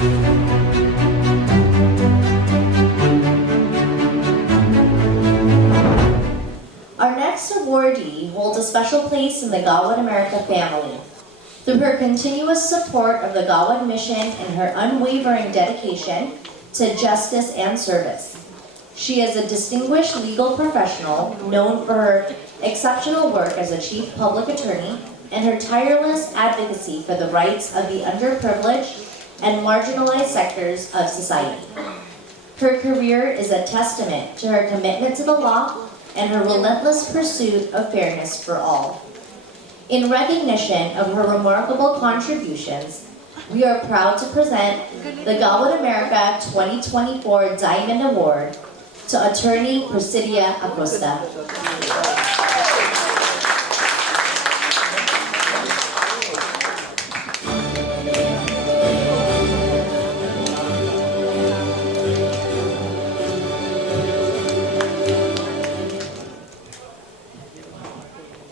Our next awardee holds a special place in the Gawad America family. Through her continuous support of the Gawad mission and her unwavering dedication to justice and service. She is a distinguished legal professional known for her exceptional work as a chief public attorney and her tireless advocacy for the rights of the underprivileged and marginalized sectors of society. Her career is a testament to her commitment to the law and her relentless pursuit of fairness for all. In recognition of her remarkable contributions, we are proud to present the Gawad America 2024 Diamond Award to Attorney Presidia Acosta.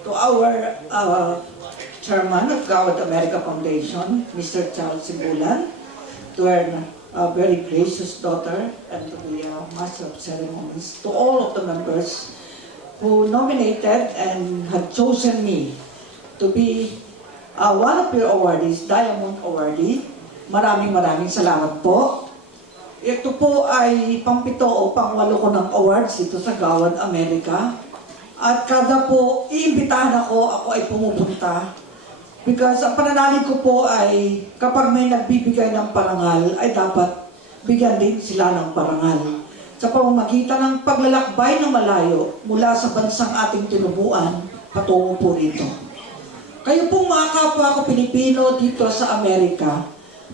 To our chairman of Gawad America Foundation, Mr. Charles Sibulan, to our very gracious daughter, and to the Master of Ceremonies, to all of the members who nominated and had chosen me to be one of your awardees, Diamond Awardee. Maraming salamat po. Ito po ay pang-7 o pang-8 ko ng awards dito sa Gawad America. At kada po, iimbitahan ako ay pumupunta. Because ang pananalig ko po ay kapag may nagbibigay ng parangal, ay dapat bigyan din sila ng parangal. Sa pamamagitan ng paglalakbay ng malayo mula sa bansang ating tinubuan, patungo po rito. Kayo pong mga kapwa ko Pilipino dito sa Amerika,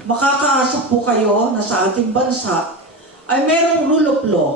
makakaasa po kayo na sa ating bansa ay merong rule of law,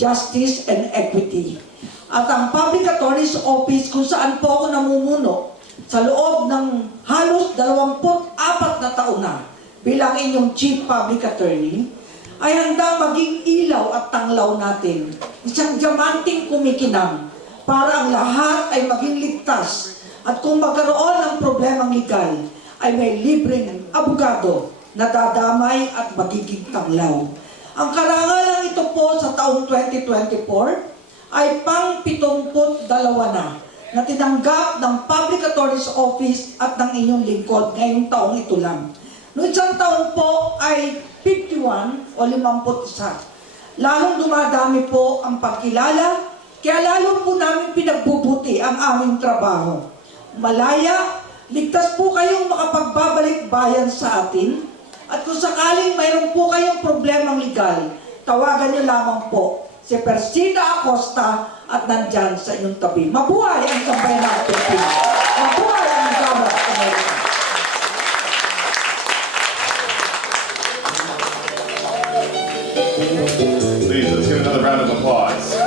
justice and equity. At ang Public Attorney's Office kung saan po ako namumuno sa loob ng halos 24 na taon na bilang inyong Chief Public Attorney, ay handa maging ilaw at tanglaw natin. Isang diamanting kumikinang para ang lahat ay maging ligtas. At kung magkaroon ng problemang legal, ay may libreng abogado na dadamay at magiging tanglaw. Ang karangalan ito po sa taong 2024 ay pang-72 na tinanggap ng Public Attorney's Office at ng inyong lingkod ngayong taong ito lang. Noong isang taon po ay 51 o 51. Lalong dumadami po ang pagkilala, kaya lalo po namin pinagbubuti ang aming trabaho. Malaya, ligtas po kayong makapagbabalik bayan sa atin, at kung sakaling mayroon po kayong problemang legal, tawagan niyo lamang po si Persida Acosta at nandyan sa inyong tabi. Mabuhay ang sambayan ng Pilipinas! Mabuhay ang Gawad America! Please, let's give another round of applause.